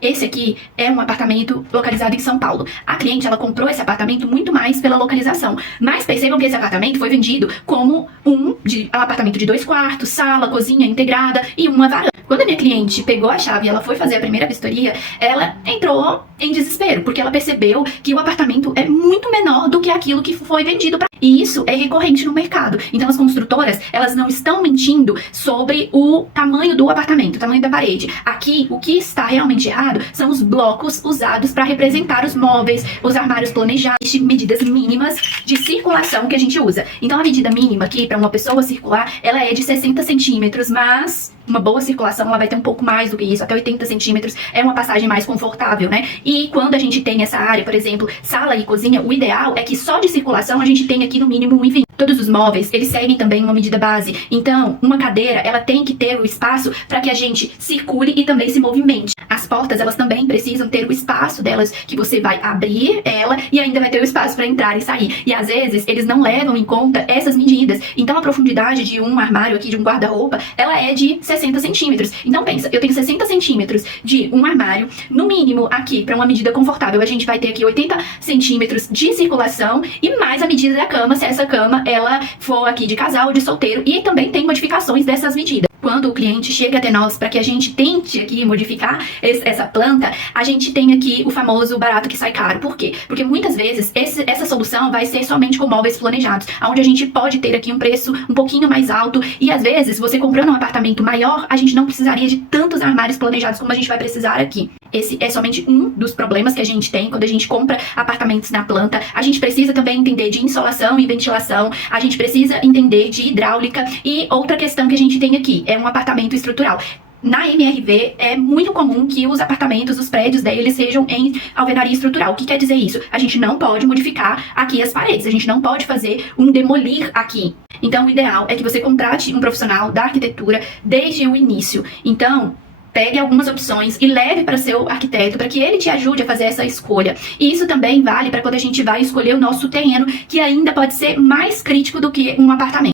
Esse aqui é um apartamento localizado em São Paulo. A cliente, ela comprou esse apartamento muito mais pela localização. Mas percebam que esse apartamento foi vendido como um apartamento de 2 quartos, sala, cozinha integrada e uma varanda. Quando a minha cliente pegou a chave e ela foi fazer a primeira vistoria, ela entrou em desespero, porque ela percebeu que o apartamento é muito menor do que aquilo que foi vendido para. E isso é recorrente no mercado. Então as construtoras, elas não estão mentindo sobre o tamanho do apartamento, o tamanho da parede. Aqui, o que está realmente errado são os blocos usados para representar os móveis, os armários planejados, medidas mínimas de circulação que a gente usa. Então a medida mínima aqui para uma pessoa circular, ela é de 60 centímetros, mas uma boa circulação ela vai ter um pouco mais do que isso, até 80 centímetros é uma passagem mais confortável, né? E quando a gente tem essa área, por exemplo, sala e cozinha, o ideal é que só de circulação a gente tenha aqui no mínimo 1,20. Todos os móveis, eles seguem também uma medida base. Então, uma cadeira, ela tem que ter o espaço para que a gente circule e também se movimente. As portas, elas também precisam ter o espaço delas, que você vai abrir ela e ainda vai ter o espaço para entrar e sair. E às vezes, eles não levam em conta essas medidas. Então, a profundidade de um armário aqui, de um guarda-roupa, ela é de 60 centímetros. Então, pensa, eu tenho 60 centímetros de um armário, no mínimo aqui, para uma medida confortável, a gente vai ter aqui 80 centímetros de circulação e mais a medida da cama, se essa cama ela for aqui de casal ou de solteiro, e também tem modificações dessas medidas. Quando o cliente chega até nós para que a gente tente aqui modificar essa planta, a gente tem aqui o famoso barato que sai caro. Por quê? Porque muitas vezes essa solução vai ser somente com móveis planejados, onde a gente pode ter aqui um preço um pouquinho mais alto, e às vezes você comprando um apartamento maior, a gente não precisaria de tantos armários planejados como a gente vai precisar aqui. Esse é somente um dos problemas que a gente tem quando a gente compra apartamentos na planta. A gente precisa também entender de insolação e ventilação, a gente precisa entender de hidráulica, e outra questão que a gente tem aqui é um apartamento estrutural. Na MRV, é muito comum que os apartamentos, os prédios deles sejam em alvenaria estrutural. O que quer dizer isso? A gente não pode modificar aqui as paredes, a gente não pode fazer um demolir aqui. Então, o ideal é que você contrate um profissional da arquitetura desde o início. Então, pegue algumas opções e leve para seu arquiteto para que ele te ajude a fazer essa escolha. E isso também vale para quando a gente vai escolher o nosso terreno, que ainda pode ser mais crítico do que um apartamento.